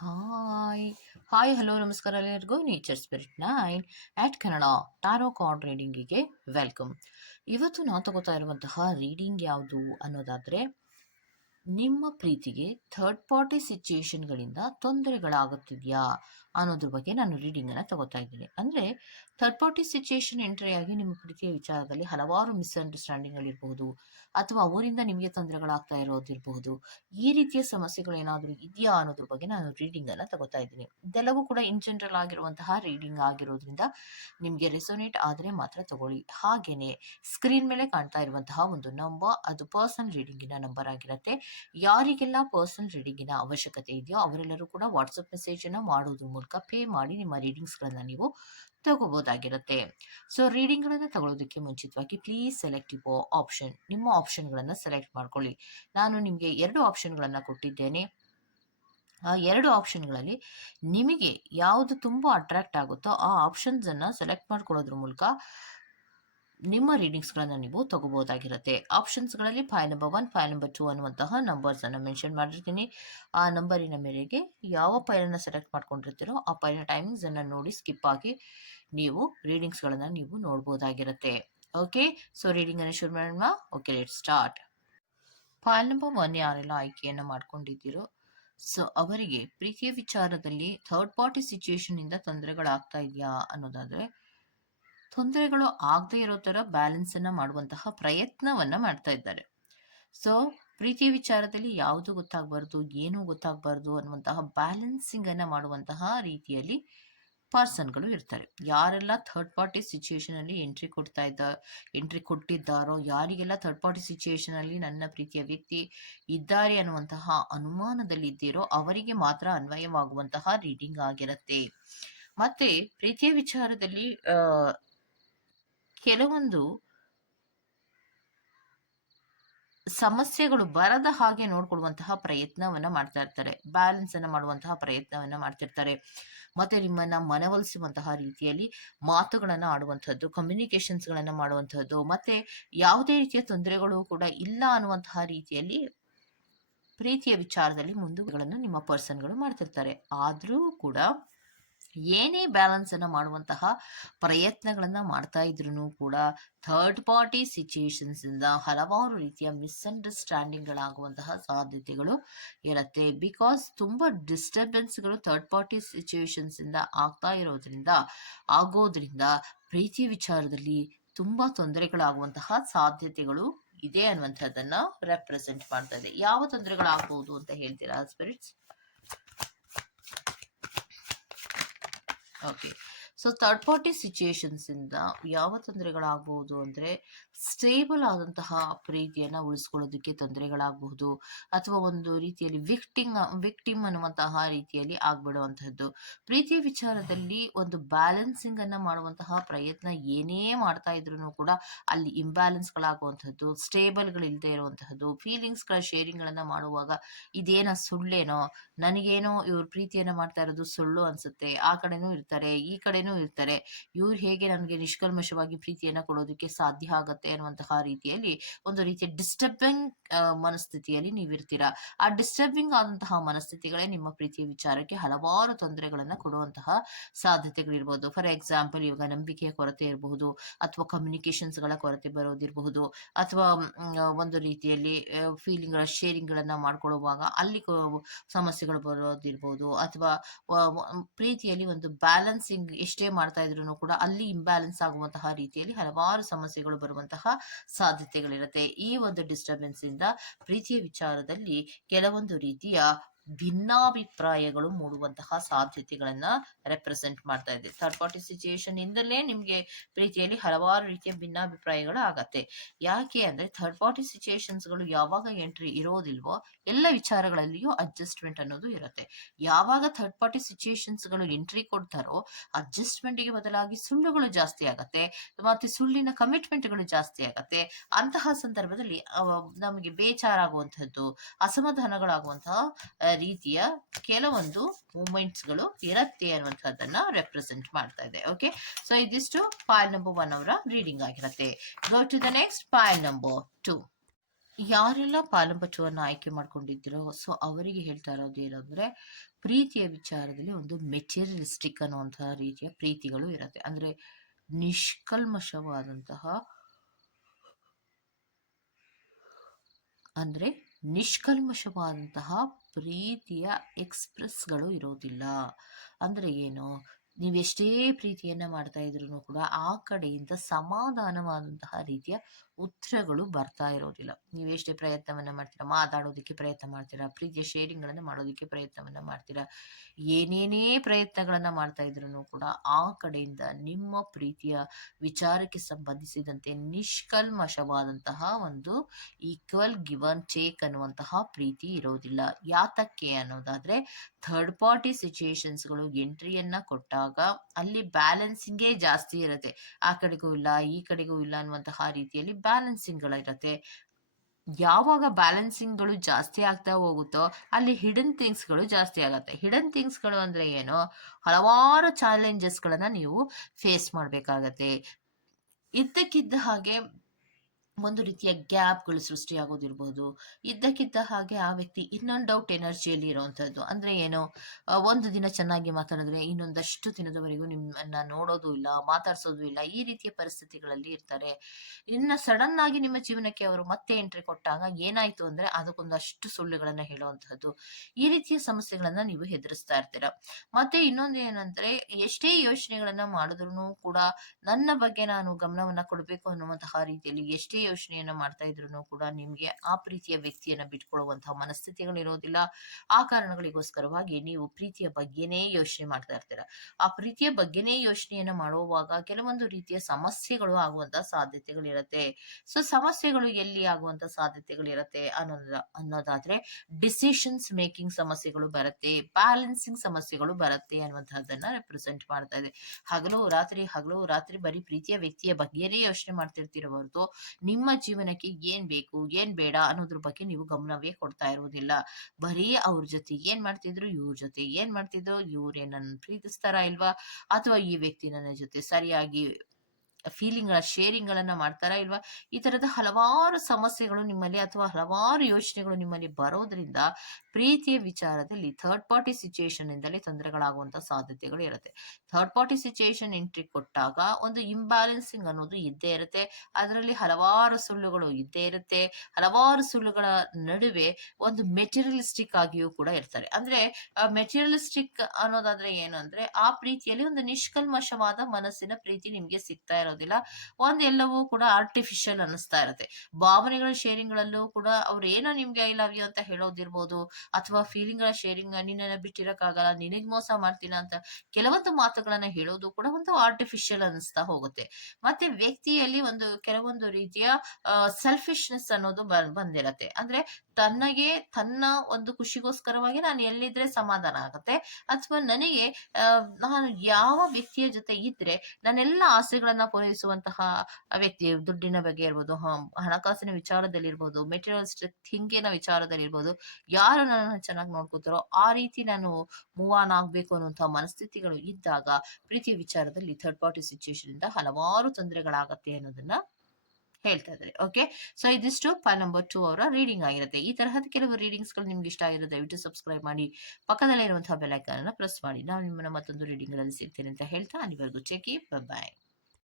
Hi hi hello ನಮಸ್ಕಾರ ಎಲ್ಲರಿಗೂ. Nature spirit nine eight Kannada tarot card ರೀಡಿಂಗಿಗೆ welcome ಇವತ್ತು ನಾವು ತಗೋತಾ ಇರುವಂತಹ ರೀಡಿಂಗ್ ಯಾವುದು ಅನ್ನೋದಾದರೆ, ನಿಮ್ಮ ಪ್ರೀತಿಗೆ ಥರ್ಡ್ ಪಾರ್ಟಿ ಸಿಚುಯೇಷನ್ಗಳಿಂದ ತೊಂದರೆಗಳಾಗುತ್ತಿದೆಯಾ ಅನ್ನೋದ್ರ ಬಗ್ಗೆ ನಾನು ರೀಡಿಂಗನ್ನು ತಗೋತಾ ಇದ್ದೀನಿ. ಅಂದರೆ ಥರ್ಡ್ ಪಾರ್ಟಿ ಸಿಚುಯೇಷನ್ ಎಂಟ್ರಿ ಆಗಿ ನಿಮ್ಮ ಪ್ರೀತಿಯ ವಿಚಾರದಲ್ಲಿ ಹಲವಾರು ಮಿಸ್ಅಂಡರ್ಸ್ಟ್ಯಾಂಡಿಂಗ್ಗಳಿರಬಹುದು ಅಥವಾ ಅವರಿಂದ ನಿಮಗೆ ತೊಂದರೆಗಳಾಗ್ತಾ ಇರೋದಿರಬಹುದು. ಈ ರೀತಿಯ ಸಮಸ್ಯೆಗಳು ಏನಾದರೂ ಇದೆಯಾ ಅನ್ನೋದ್ರ ಬಗ್ಗೆ ನಾನು ರೀಡಿಂಗ್ ಅನ್ನ ತಗೋತಾ ಇದ್ದೀನಿ. ಇದೆಲ್ಲವೂ ಕೂಡ ಇನ್ ಜನರಲ್ ಆಗಿರುವಂತಹ ರೀಡಿಂಗ್ ಆಗಿರೋದ್ರಿಂದ ನಿಮಗೆ ರೆಸೊನೇಟ್ ಆದರೆ ಮಾತ್ರ ತಗೊಳ್ಳಿ. ಹಾಗೇನೆ ಸ್ಕ್ರೀನ್ ಮೇಲೆ ಕಾಣ್ತಾ ಇರುವಂತಹ ಒಂದು ನಂಬರ್ ಅದು ಪರ್ಸನಲ್ ರೀಡಿಂಗಿನ ನಂಬರ್ ಆಗಿರುತ್ತೆ. ಯಾರಿಗೆಲ್ಲ ಪರ್ಸನಲ್ ರೀಡಿಂಗಿನ ಅವಶ್ಯಕತೆ ಇದೆಯೋ ಅವರೆಲ್ಲರೂ ಕೂಡ ವಾಟ್ಸಪ್ ಮೆಸೇಜನ್ನು ಮಾಡೋದ್ರ ಮೂಲಕ ಪೇ ಮಾಡಿ ನಿಮ್ಮ ರೀಡಿಂಗ್ಸ್ಗಳನ್ನು ನೀವು ತಗೋಬೋದಾಗಿರುತ್ತೆ ಸೊ ರೀಡಿಂಗ್ಗಳನ್ನು ತಗೊಳ್ಳೋದಕ್ಕೆ ಮುಂಚಿತವಾಗಿ ಪ್ಲೀಸ್ ಸೆಲೆಕ್ಟ್ ಯುವ ಆಪ್ಷನ್ ನಿಮ್ಮ ಆಪ್ಷನ್ಗಳನ್ನು ಸೆಲೆಕ್ಟ್ ಮಾಡ್ಕೊಳ್ಳಿ. ನಾನು ನಿಮಗೆ ಎರಡು ಆಪ್ಷನ್ಗಳನ್ನು ಕೊಟ್ಟಿದ್ದೇನೆ. ಆ ಎರಡು ಆಪ್ಷನ್ಗಳಲ್ಲಿ ನಿಮಗೆ ಯಾವುದು ತುಂಬ ಅಟ್ರಾಕ್ಟ್ ಆಗುತ್ತೋ ಆ ಆಪ್ಷನ್ಸನ್ನು ಸೆಲೆಕ್ಟ್ ಮಾಡ್ಕೊಳ್ಳೋದ್ರ ಮೂಲಕ ನಿಮ್ಮ ರೀಡಿಂಗ್ಸ್ಗಳನ್ನು ನೀವು ತಗೋಬೋದಾಗಿರುತ್ತೆ ಆಪ್ಷನ್ಸ್ಗಳಲ್ಲಿ file number one file number two ಅನ್ನುವಂತಹ ನಂಬರ್ಸನ್ನು ಮೆನ್ಷನ್ ಮಾಡಿರ್ತೀನಿ. ಆ ನಂಬರಿನ ಮೇರೆಗೆ ಯಾವ ಫೈಲನ್ನು ಸೆಲೆಕ್ಟ್ ಮಾಡ್ಕೊಂಡಿರ್ತೀರೋ ಆ ಫೈಲ್ನ ಟೈಮಿಂಗ್ಸನ್ನು ನೋಡಿ ಸ್ಕಿಪ್ ಆಗಿ ನೀವು ರೀಡಿಂಗ್ಸ್ಗಳನ್ನು ನೀವು ನೋಡ್ಬೋದಾಗಿರುತ್ತೆ. ಓಕೆ? ಸೊ ರೀಡಿಂಗನ್ನು ಶುರು ಮಾಡೋಣ. Okay let start. File number one ಯಾರೆಲ್ಲ ಆಯ್ಕೆಯನ್ನು ಮಾಡ್ಕೊಂಡಿದ್ದೀರೋ, ಸೊ, ಅವರಿಗೆ ಪ್ರೀತಿಯ ವಿಚಾರದಲ್ಲಿ ಥರ್ಡ್ ಪಾರ್ಟಿ ತೊಂದರೆಗಳು ತೊಂದರೆಗಳಾಗ್ತಾ ಇದೆಯಾ ಅನ್ನೋದಾದ್ರೆ, ತೊಂದರೆಗಳು ಆಗದೇ ಇರೋ ಥರ ಬ್ಯಾಲೆನ್ಸನ್ನು ಮಾಡುವಂತಹ ಪ್ರಯತ್ನವನ್ನು ಮಾಡ್ತಾ ಇದ್ದಾರೆ. ಸೊ, ಪ್ರೀತಿಯ ವಿಚಾರದಲ್ಲಿ ಯಾವುದು ಗೊತ್ತಾಗಬಾರ್ದು, ಏನು ಗೊತ್ತಾಗಬಾರ್ದು ಅನ್ನುವಂತಹ ಬ್ಯಾಲೆನ್ಸಿಂಗನ್ನು ಮಾಡುವಂತಹ ರೀತಿಯಲ್ಲಿ ಪರ್ಸನ್ಗಳು ಇರ್ತಾರೆ. ಯಾರೆಲ್ಲ ಥರ್ಡ್ ಪಾರ್ಟಿ ಸಿಚುಯೇಷನಲ್ಲಿ ಎಂಟ್ರಿ ಕೊಡ್ತಾ ಇದ್ದ ಎಂಟ್ರಿ ಕೊಟ್ಟಿದ್ದಾರೋ, ಯಾರಿಗೆಲ್ಲ ಥರ್ಡ್ ಪಾರ್ಟಿ ಸಿಚುಯೇಷನಲ್ಲಿ ನನ್ನ ಪ್ರೀತಿಯ ವ್ಯಕ್ತಿ ಇದ್ದಾರೆ ಅನ್ನುವಂತಹ ಅನುಮಾನದಲ್ಲಿದ್ದೀರೋ ಅವರಿಗೆ ಮಾತ್ರ ಅನ್ವಯವಾಗುವಂತಹ ರೀಡಿಂಗ್ ಆಗಿರುತ್ತೆ. ಮತ್ತೆ ಪ್ರೀತಿಯ ವಿಚಾರದಲ್ಲಿ ಕೆಲವೊಂದು ಸಮಸ್ಯೆಗಳು ಬರದ ಹಾಗೆ ನೋಡ್ಕೊಳ್ಳುವಂತಹ ಪ್ರಯತ್ನವನ್ನ ಮಾಡ್ತಾ ಇರ್ತಾರೆ. ಬ್ಯಾಲೆನ್ಸ್ ಅನ್ನ ಮಾಡುವಂತಹ ಪ್ರಯತ್ನವನ್ನ ಮಾಡ್ತಿರ್ತಾರೆ ಮತ್ತೆ ನಿಮ್ಮನ್ನ ಮನವೊಲಿಸುವಂತಹ ರೀತಿಯಲ್ಲಿ ಮಾತುಗಳನ್ನ ಆಡುವಂತಹದ್ದು ಕಮ್ಯುನಿಕೇಶನ್ಸ್ ಗಳನ್ನ ಮಾಡುವಂತಹದ್ದು ಮತ್ತೆ ಯಾವುದೇ ರೀತಿಯ ತೊಂದರೆಗಳು ಕೂಡ ಇಲ್ಲ ಅನ್ನುವಂತಹ ರೀತಿಯಲ್ಲಿ ಪ್ರೀತಿಯ ವಿಚಾರದಲ್ಲಿ ಮುಂದುಗಳನ್ನು ನಿಮ್ಮ ಪರ್ಸನ್ಗಳು ಮಾಡ್ತಿರ್ತಾರೆ. ಆದರೂ ಕೂಡ ಏನೇ ಬ್ಯಾಲೆನ್ಸ್ ಅನ್ನು ಮಾಡುವಂತಹ ಪ್ರಯತ್ನಗಳನ್ನ ಮಾಡ್ತಾ ಇದ್ರು ಕೂಡ ಥರ್ಡ್ ಪಾರ್ಟಿ ಸಿಚುಯೇಷನ್ಸ್ ಇಂದ ಹಲವಾರು ರೀತಿಯ ಮಿಸ್ಅಂಡರ್ಸ್ಟ್ಯಾಂಡಿಂಗ್ ಗಳಾಗುವಂತಹ ಸಾಧ್ಯತೆಗಳು ಇರುತ್ತೆ. ಬಿಕಾಸ್ ತುಂಬಾ ಡಿಸ್ಟರ್ಬೆನ್ಸ್ಗಳು ಥರ್ಡ್ ಪಾರ್ಟಿ ಸಿಚುಯೇಷನ್ಸ್ ಇಂದ ಆಗ್ತಾ ಇರೋದ್ರಿಂದ, ಆಗೋದ್ರಿಂದ ಪ್ರೀತಿ ವಿಚಾರದಲ್ಲಿ ತುಂಬಾ ತೊಂದರೆಗಳಾಗುವಂತಹ ಸಾಧ್ಯತೆಗಳು ಇದೆ ಅನ್ನುವಂಥದ್ದನ್ನ ರೆಪ್ರೆಸೆಂಟ್ ಮಾಡ್ತಾ ಇದೆ. ಯಾವ ತೊಂದರೆಗಳಾಗಬಹುದು ಅಂತ ಹೇಳ್ತೀರಾ spirits okay so third party ಸಿಚುಯೇಷನ್ಸಿಂದ ಯಾವ ತೊಂದರೆಗಳಾಗ್ಬೋದು ಅಂದರೆ ಸ್ಟೇಬಲ್ ಆದಂತಹ ಪ್ರೀತಿಯನ್ನ ಉಳಿಸ್ಕೊಳ್ಳೋದಕ್ಕೆ ತೊಂದರೆಗಳಾಗಬಹುದು. ಅಥವಾ ಒಂದು ರೀತಿಯಲ್ಲಿ ವಿಕ್ಟಿಂಗ್ ವಿಕ್ಟಿಮ್ ಅನ್ನುವಂತಹ ರೀತಿಯಲ್ಲಿ ಆಗ್ಬಿಡುವಂತಹದ್ದು. ಪ್ರೀತಿಯ ವಿಚಾರದಲ್ಲಿ ಒಂದು ಬ್ಯಾಲೆನ್ಸಿಂಗ್ ಅನ್ನ ಮಾಡುವಂತಹ ಪ್ರಯತ್ನ ಏನೇ ಮಾಡ್ತಾ ಇದ್ರು ಕೂಡ ಅಲ್ಲಿ ಇಂಬ್ಯಾಲೆನ್ಸ್ಗಳಾಗುವಂಥದ್ದು ಸ್ಟೇಬಲ್ಗಳಿಲ್ಲದೆ ಇರುವಂತಹದ್ದು ಶೇರಿಂಗ್ ಗಳನ್ನ ಮಾಡುವಾಗ ಇದೇನ ಸುಳ್ಳೇನೋ, ನನಗೇನೋ ಇವ್ರ ಪ್ರೀತಿಯನ್ನ ಮಾಡ್ತಾ ಇರೋದು ಸುಳ್ಳು ಅನ್ಸುತ್ತೆ, ಆ ಕಡೆನೂ ಇರ್ತಾರೆ, ಈ ಕಡೆನೂ ಇರ್ತಾರೆ, ಇವ್ರು ಹೇಗೆ ನನಗೆ ನಿಷ್ಕಲ್ಮಶವಾಗಿ ಪ್ರೀತಿಯನ್ನ ಕೊಡೋದಕ್ಕೆ ಸಾಧ್ಯ ಆಗತ್ತೆ ಅನ್ನುವಂತಹ ರೀತಿಯಲ್ಲಿ ಒಂದು ರೀತಿಯ ಡಿಸ್ಟರ್ಬಿಂಗ್ ಮನಸ್ಥಿತಿಯಲ್ಲಿ ನೀವಿರ್ತೀರಾ. ಆ ಡಿಸ್ಟರ್ಬಿಂಗ್ ಆದಂತಹ ಮನಸ್ಥಿತಿಗಳೇ ನಿಮ್ಮ ಪ್ರೀತಿಯ ವಿಚಾರಕ್ಕೆ ಹಲವಾರು ತೊಂದರೆಗಳನ್ನ ಕೊಡುವಂತಹ ಸಾಧ್ಯತೆಗಳಿರ್ಬೋದು. ಫಾರ್ ಎಕ್ಸಾಂಪಲ್ ಇವಾಗ ನಂಬಿಕೆಯ ಕೊರತೆ ಇರಬಹುದು, ಅಥವಾ ಕಮ್ಯುನಿಕೇಶನ್ಸ್ಗಳ ಕೊರತೆ ಬರೋದಿರಬಹುದು, ಅಥವಾ ಒಂದು ರೀತಿಯಲ್ಲಿ ಫೀಲಿಂಗ್ ಶೇರಿಂಗ್ ಗಳನ್ನ ಮಾಡ್ಕೊಳ್ಳುವಾಗ ಅಲ್ಲಿ ಸಮಸ್ಯೆಗಳು ಬರೋದಿರ್ಬೋದು, ಅಥವಾ ಪ್ರೀತಿಯಲ್ಲಿ ಒಂದು ಬ್ಯಾಲೆನ್ಸಿಂಗ್ ಎಷ್ಟೇ ಮಾಡ್ತಾ ಇದ್ರು ಕೂಡ ಅಲ್ಲಿ ಇಂಬ್ಯಾಲೆನ್ಸ್ ಆಗುವಂತಹ ರೀತಿಯಲ್ಲಿ ಹಲವಾರು ಸಮಸ್ಯೆಗಳು ಬರುವಂತಹ ಸಾಧ್ಯತೆಗಳಿರುತ್ತೆ. ಈ ಒಂದು ಡಿಸ್ಟರ್ಬೆನ್ಸ್ ಇಂದ ಪ್ರೀತಿಯ ವಿಚಾರದಲ್ಲಿ ಕೆಲವೊಂದು ರೀತಿಯ ಭಿನ್ನಾಭಿಪ್ರಾಯಗಳು ಮೂಡುವಂತಹ ಸಾಧ್ಯತೆಗಳನ್ನ ರೆಪ್ರೆಸೆಂಟ್ ಮಾಡ್ತಾ ಇದೆ. ಥರ್ಡ್ ಪಾರ್ಟಿ ಸಿಚುಯೇಷನ್ ಇಂದಲೇ ನಿಮಗೆ ಪ್ರೀತಿಯಲ್ಲಿ ಹಲವಾರು ರೀತಿಯ ಭಿನ್ನಾಭಿಪ್ರಾಯಗಳು ಆಗತ್ತೆ. ಯಾಕೆ ಅಂದ್ರೆ ಥರ್ಡ್ ಪಾರ್ಟಿ ಸಿಚುಯೇಷನ್ಸ್ಗಳು ಯಾವಾಗ ಎಂಟ್ರಿ ಇರೋದಿಲ್ವೋ ಎಲ್ಲ ವಿಚಾರಗಳಲ್ಲಿಯೂ ಅಡ್ಜಸ್ಟ್ಮೆಂಟ್ ಅನ್ನೋದು ಇರುತ್ತೆ. ಯಾವಾಗ ಥರ್ಡ್ ಪಾರ್ಟಿ ಸಿಚುಯೇಷನ್ಸ್ಗಳು ಎಂಟ್ರಿ ಕೊಡ್ತಾರೋ ಅಡ್ಜಸ್ಟ್ಮೆಂಟ್ಗೆ ಬದಲಾಗಿ ಸುಳ್ಳುಗಳು ಜಾಸ್ತಿ ಆಗತ್ತೆ, ಮತ್ತೆ ಸುಳ್ಳಿನ ಕಮಿಟ್ಮೆಂಟ್ಗಳು ಜಾಸ್ತಿ ಆಗತ್ತೆ. ಅಂತಹ ಸಂದರ್ಭದಲ್ಲಿ ನಮಗೆ ಬೇಚಾರಾಗುವಂತಹದ್ದು ಅಸಮಾಧಾನಗಳಾಗುವಂತಹ ರೀತಿಯ ಕೆಲವೊಂದು ಮೂಮೆಂಟ್ಸ್ಗಳು ಇರತ್ತೆ ಅನ್ನುವಂಥದ್ದನ್ನ ರೆಪ್ರೆಸೆಂಟ್ ಮಾಡ್ತಾ ಇದೆ ಓಕೆ ಸೊ ಇದಿಷ್ಟು ಫೈಲ್ ನಂಬರ್ ಒನ್ ಅವರ ರೀಡಿಂಗ್ ಆಗಿರುತ್ತೆ. Go to the next file number two ಯಾರೆಲ್ಲ ಅನ್ನು ಆಯ್ಕೆ ಮಾಡ್ಕೊಂಡಿದ್ದೀರೋ ಸೊ ಅವರಿಗೆ ಹೇಳ್ತಾ ಇರೋದು ಏನಂದ್ರೆ, ಪ್ರೀತಿಯ ವಿಚಾರದಲ್ಲಿ ಒಂದು ಮೆಟೀರಿಯಲಿಸ್ಟಿಕ್ ಅನ್ನುವಂತಹ ರೀತಿಯ ಪ್ರೀತಿಗಳು ಇರುತ್ತೆ. ಅಂದ್ರೆ ನಿಷ್ಕಲ್ಮಶವಾದಂತಹ ಅಂದ್ರೆ ನಿಷ್ಕಲ್ಮಶವಾದಂತಹ ಪ್ರೀತಿಯ ಎಕ್ಸ್‌ಪ್ರೆಸ್‌ಗಳು ಇರೋದಿಲ್ಲ. ಅಂದರೆ ಏನು? ನೀವೆಷ್ಟೇ ಪ್ರೀತಿಯನ್ನ ಮಾಡ್ತಾ ಇದ್ರು ಕೂಡ ಆ ಕಡೆಯಿಂದ ಸಮಾಧಾನವಾದಂತಹ ರೀತಿಯ ಉತ್ತರಗಳು ಬರ್ತಾ ಇರೋದಿಲ್ಲ. ನೀವೆಷ್ಟೇ ಪ್ರಯತ್ನವನ್ನ ಮಾಡ್ತೀರಾ, ಮಾತಾಡೋದಕ್ಕೆ ಪ್ರಯತ್ನ ಮಾಡ್ತೀರಾ, ಪ್ರೀತಿಯ ಶೇರಿಂಗ್ಗಳನ್ನು ಮಾಡೋದಕ್ಕೆ ಪ್ರಯತ್ನವನ್ನ ಮಾಡ್ತೀರಾ. ಏನೇನೇ ಪ್ರಯತ್ನಗಳನ್ನ ಮಾಡ್ತಾ ಇದ್ರು ಕೂಡ ಆ ಕಡೆಯಿಂದ ನಿಮ್ಮ ಪ್ರೀತಿಯ ವಿಚಾರಕ್ಕೆ ಸಂಬಂಧಿಸಿದಂತೆ ನಿಷ್ಕಲ್ಮಶವಾದಂತಹ ಒಂದು ಈಕ್ವಲ್ ಗಿವ್ ಅಂಡ್ ಟೇಕ್ ಅನ್ನುವಂತಹ ಪ್ರೀತಿ ಇರೋದಿಲ್ಲ. ಯಾತಕ್ಕೆ ಅನ್ನೋದಾದ್ರೆ ಥರ್ಡ್ ಪಾರ್ಟಿ ಸಿಚುಯೇಷನ್ಸ್‌ಗಳು ಎಂಟ್ರಿಯನ್ನ ಕೊಟ್ಟಾಗ ಅಲ್ಲಿ ಬ್ಯಾಲೆನ್ಸಿಂಗೇ ಜಾಸ್ತಿ ಇರುತ್ತೆ. ಆ ಕಡೆಗೂ ಇಲ್ಲ, ಈ ಕಡೆಗೂ ಇಲ್ಲ ಅನ್ನುವಂತಹ ರೀತಿಯಲ್ಲಿ ಬ್ಯಾಲೆನ್ಸಿಂಗ್ಗಳಿರುತ್ತೆ ಯಾವಾಗ ಬ್ಯಾಲೆನ್ಸಿಂಗ್‌ಗಳು ಜಾಸ್ತಿ ಆಗ್ತಾ ಹೋಗುತ್ತೋ ಅಲ್ಲಿ ಹಿಡನ್ ಥಿಂಗ್ಸ್‌ಗಳು ಜಾಸ್ತಿ ಆಗುತ್ತೆ ಹಿಡನ್ ಥಿಂಗ್ಸ್‌ಗಳು ಅಂದ್ರೆ ಏನು? ಹಲವಾರು ಚಾಲೆಂಜಸ್ಗಳನ್ನು ನೀವು ಫೇಸ್ ಮಾಡ್ಬೇಕಾಗತ್ತೆ. ಇದ್ದಕ್ಕಿದ್ದ ಹಾಗೆ ಒಂದು ರೀತಿಯ ಗ್ಯಾಪ್‌ಗಳು ಸೃಷ್ಟಿಯಾಗೋದಿರ್ಬೋದು. ಇದ್ದಕ್ಕಿದ್ದ ಹಾಗೆ ಆ ವ್ಯಕ್ತಿ ಇನ್ನೊಂದು ಡೌಟ್ ಎನರ್ಜಿಯಲ್ಲಿ ಇರುವಂಥದ್ದು ಅಂದ್ರೆ ಏನು? ಒಂದು ದಿನ ಚೆನ್ನಾಗಿ ಮಾತಾಡಿದ್ರೆ ಇನ್ನೊಂದಷ್ಟು ದಿನದವರೆಗೂ ನಿಮ್ಮನ್ನ ನೋಡೋದು ಇಲ್ಲ, ಮಾತಾಡ್ಸೋದು ಇಲ್ಲ. ಈ ರೀತಿಯ ಪರಿಸ್ಥಿತಿಗಳಲ್ಲಿ ಇರ್ತಾರೆ. ಇನ್ನ ಸಡನ್ ಆಗಿ ನಿಮ್ಮ ಜೀವನಕ್ಕೆ ಅವರು ಮತ್ತೆ ಎಂಟ್ರಿ ಕೊಟ್ಟಾಗ ಏನಾಯ್ತು ಅಂದ್ರೆ ಅದಕ್ಕೊಂದಷ್ಟು ಸುಳ್ಳುಗಳನ್ನು ಹೇಳುವಂತಹದ್ದು. ಈ ರೀತಿಯ ಸಮಸ್ಯೆಗಳನ್ನು ನೀವು ಹೆದರಿಸ್ತಾ ಇರ್ತೀರ. ಮತ್ತೆ ಇನ್ನೊಂದು ಏನಂದ್ರೆ ಎಷ್ಟೇ ಯೋಚನೆಗಳನ್ನ ಮಾಡಿದ್ರು ಕೂಡ ನನ್ನ ಬಗ್ಗೆ ನಾನು ಗಮನವನ್ನ ಕೊಡಬೇಕು ಅನ್ನುವಂತಹ ರೀತಿಯಲ್ಲಿ ಎಷ್ಟೇ ಯೋಚನೆಯನ್ನ ಮಾಡ್ತಾ ಇದ್ರು ಕೂಡ ನಿಮ್ಗೆ ಆ ಪ್ರೀತಿಯ ವ್ಯಕ್ತಿಯನ್ನ ಬಿಟ್ಕೊಳ್ಳುವಂತಹ ಮನಸ್ಥಿತಿಗಳಿರೋದಿಲ್ಲ. ಆ ಕಾರಣಗಳಿಗೋಸ್ಕರವಾಗಿ ನೀವು ಪ್ರೀತಿಯ ಬಗ್ಗೆನೇ ಯೋಚನೆ ಮಾಡ್ತಾ ಇರ್ತೀರ. ಆ ಪ್ರೀತಿಯ ಬಗ್ಗೆನೇ ಯೋಚನೆಯನ್ನ ಮಾಡುವಾಗ ಕೆಲವೊಂದು ರೀತಿಯ ಸಮಸ್ಯೆಗಳು ಆಗುವಂತಹ ಸಾಧ್ಯತೆಗಳಿರತ್ತೆ. ಸೊ ಸಮಸ್ಯೆಗಳು ಎಲ್ಲಿ ಆಗುವಂತ ಸಾಧ್ಯತೆಗಳಿರತ್ತೆ ಅನ್ನೋದ ಅನ್ನೋದಾದ್ರೆ ಡಿಸಿಷನ್ಸ್ ಮೇಕಿಂಗ್ ಸಮಸ್ಯೆಗಳು ಬರುತ್ತೆ. ಬ್ಯಾಲೆನ್ಸಿಂಗ್ ಸಮಸ್ಯೆಗಳು ಬರುತ್ತೆ ಅನ್ನುವಂತಹದ್ದನ್ನ ರೆಪ್ರೆಸೆಂಟ್ ಮಾಡ್ತಾ ಇದೆ. ಹಗಲು ರಾತ್ರಿ, ಹಗಲು ರಾತ್ರಿ ಬರೀ ಪ್ರೀತಿಯ ವ್ಯಕ್ತಿಯ ಬಗ್ಗೆನೇ ಯೋಚನೆ ಮಾಡ್ತಿರ್ತೀರ ಹೊರತು ನಿಮ್ಮ ಜೀವನಕ್ಕೆ ಏನ್ ಬೇಕು, ಏನ್ ಬೇಡ ಅನ್ನೋದ್ರ ಬಗ್ಗೆ ನೀವು ಗಮನವೇ ಕೊಡ್ತಾ ಇರೋದಿಲ್ಲ. ಬರೀ ಅವ್ರ ಜೊತೆ ಏನ್ ಮಾಡ್ತಿದ್ರು, ಇವ್ರ ಜೊತೆ ಏನ್ ಮಾಡ್ತಿದ್ರು, ಇವ್ರು ಪ್ರೀತಿಸ್ತಾರ ಪ್ರೀತಿಸ್ತಾರಾ ಇಲ್ವಾ? ಅಥವಾ ಈ ವ್ಯಕ್ತಿ ನನ್ನ ಜೊತೆ ಸರಿಯಾಗಿ ಫೀಲಿಂಗ್‌ಗಳ ಶೇರಿಂಗ್ಗಳನ್ನು ಮಾಡ್ತಾರಾ ಇಲ್ವಾ? ಈ ತರದ ಹಲವಾರು ಸಮಸ್ಯೆಗಳು ನಿಮ್ಮಲ್ಲಿ ಅಥವಾ ಹಲವಾರು ಯೋಚನೆಗಳು ನಿಮ್ಮಲ್ಲಿ ಬರೋದ್ರಿಂದ ಪ್ರೀತಿಯ ವಿಚಾರದಲ್ಲಿ ಥರ್ಡ್ ಪಾರ್ಟಿ ಸಿಚುಯೇಷನ್ ಇಂದಲೇ ತೊಂದರೆಗಳಾಗುವಂತ ಸಾಧ್ಯತೆಗಳು ಇರುತ್ತೆ. ಥರ್ಡ್ ಪಾರ್ಟಿ ಸಿಚುಯೇಷನ್ ಎಂಟ್ರಿ ಕೊಟ್ಟಾಗ ಒಂದು ಇಂಬ್ಯಾಲೆನ್ಸಿಂಗ್ ಅನ್ನೋದು ಇದ್ದೇ ಇರುತ್ತೆ. ಅದರಲ್ಲಿ ಹಲವಾರು ಸುಳ್ಳುಗಳು ಇದ್ದೇ ಇರುತ್ತೆ. ಹಲವಾರು ಸುಳ್ಳುಗಳ ನಡುವೆ ಒಂದು ಮೆಟೀರಿಯಲಿಸ್ಟಿಕ್ ಆಗಿಯೂ ಕೂಡ ಇರ್ತಾರೆ. ಅಂದ್ರೆ ಮೆಟೀರಿಯಲಿಸ್ಟಿಕ್ ಅನ್ನೋದಾದ್ರೆ ಏನು ಅಂದ್ರೆ ಆ ಪ್ರೀತಿಯಲ್ಲಿ ಒಂದು ನಿಷ್ಕಲ್ಮಶವಾದ ಮನಸ್ಸಿನ ಪ್ರೀತಿ ನಿಮ್ಗೆ ಸಿಗ್ತಾ ಇರೋದಿಲ್ಲ. ಒಂದ್ ಎಲ್ಲವೂ ಕೂಡ ಆರ್ಟಿಫಿಷಿಯಲ್ ಅನ್ನಿಸ್ತಾ ಇರುತ್ತೆ. ಭಾವನೆಗಳ ಶೇರಿಂಗ್‌ಗಳಲ್ಲೂ ಕೂಡ ಅವ್ರು ಏನೋ ನಿಮ್ಗೆ ಐ ಲವ್ ಯು ಅಂತ ಹೇಳೋದಿರ್ಬೋದು ಅಥವಾ ಫೀಲಿಂಗ್ಗಳ ಶೇರಿಂಗ್ ನಿನ್ನ ಬಿಟ್ಟಿರಕ್ಕಾಗಲ್ಲ, ನಿನಗ್ ಮೋಸ ಮಾಡ್ತೀನ ಅಂತ ಕೆಲವೊಂದು ಮಾತುಗಳನ್ನ ಹೇಳೋದು ಕೂಡ ಒಂದು ಆರ್ಟಿಫಿಷಿಯಲ್ ಅನಿಸ್ತಾ ಹೋಗುತ್ತೆ. ಮತ್ತೆ ವ್ಯಕ್ತಿಯಲ್ಲಿ ಒಂದು ಕೆಲವೊಂದು ರೀತಿಯ ಸೆಲ್ಫಿಶ್‌ನೆಸ್ ಅನ್ನೋದು ಬಂದಿರತ್ತೆ. ಅಂದ್ರೆ ತನ್ನಗೆ ತನ್ನ ಒಂದು ಖುಷಿಗೋಸ್ಕರವಾಗಿ ನಾನು ಎಲ್ಲಿದ್ರೆ ಸಮಾಧಾನ ಆಗುತ್ತೆ. ಅಥವಾ ನನಗೆ ನಾನು ಯಾವ ವ್ಯಕ್ತಿಯ ಜೊತೆ ಇದ್ರೆ ನನ್ನೆಲ್ಲ ಆಸೆಗಳನ್ನ ಪೂರೈಸುವಂತಹ ವ್ಯಕ್ತಿ ದುಡ್ಡಿನ ಬಗ್ಗೆ ಇರ್ಬೋದು, ಹಣಕಾಸಿನ ಹಣಕಾಸಿನ ವಿಚಾರದಲ್ಲಿರ್ಬೋದು, ಮೆಟೀರಿಯಲಿಸ್ಟಿಕ್ ಥಿಂಕಿನ ವಿಚಾರದಲ್ಲಿರ್ಬೋದು, ಯಾರು ನನ್ನನ್ನ ಚೆನ್ನಾಗಿ ನೋಡ್ಕೋತಾರೋ ಆ ರೀತಿ ನಾನು ಮೂವ್ ಆನ್ ಆಗ್ಬೇಕು ಅನ್ನುವಂತಹ ಮನಸ್ಥಿತಿಗಳು ಇದ್ದಾಗ ಪ್ರೀತಿಯ ವಿಚಾರದಲ್ಲಿ ಥರ್ಡ್ ಪಾರ್ಟಿ ಸಿಚುಯೇಷನ್ ಇಂದ ಹಲವಾರು ತೊಂದರೆಗಳಾಗತ್ತೆ ಅನ್ನೋದನ್ನ ಹೇಳ್ತಾ ಇದ್ದಾರೆ. ಓಕೆ. ಸೊ ಇದಿಷ್ಟು ಫೈಲ್ ನಂಬರ್ ಟೂ ಅವರ ರೀಡಿಂಗ್ ಆಗಿರುತ್ತೆ. ಈ ತರಹದ ಕೆಲವು ರೀಡಿಂಗ್ಸ್‌ಗಳು ನಿಮ್ಗೆ ಇಷ್ಟ ಆಗಿರೋ ದಯವಿಟ್ಟು ಸಬ್ಸ್ಕ್ರೈಬ್ ಮಾಡಿ. ಪಕ್ಕದಲ್ಲೇ ಇರುವಂತಹ ಬೆಲೈಕನ್ ಅನ್ನ ಪ್ರೆಸ್ ಮಾಡಿ. ನಾನು ನಿಮ್ಮನ್ನ ಮತ್ತೊಂದು ರೀಡಿಂಗ್‌ಗಳಲ್ಲಿ ಸಿಗ್ತೇನೆ ಅಂತ ಹೇಳ್ತಾ ಅಲ್ಲಿವರೆಗೂ ಚೆಕ್ ಬಾಯ್.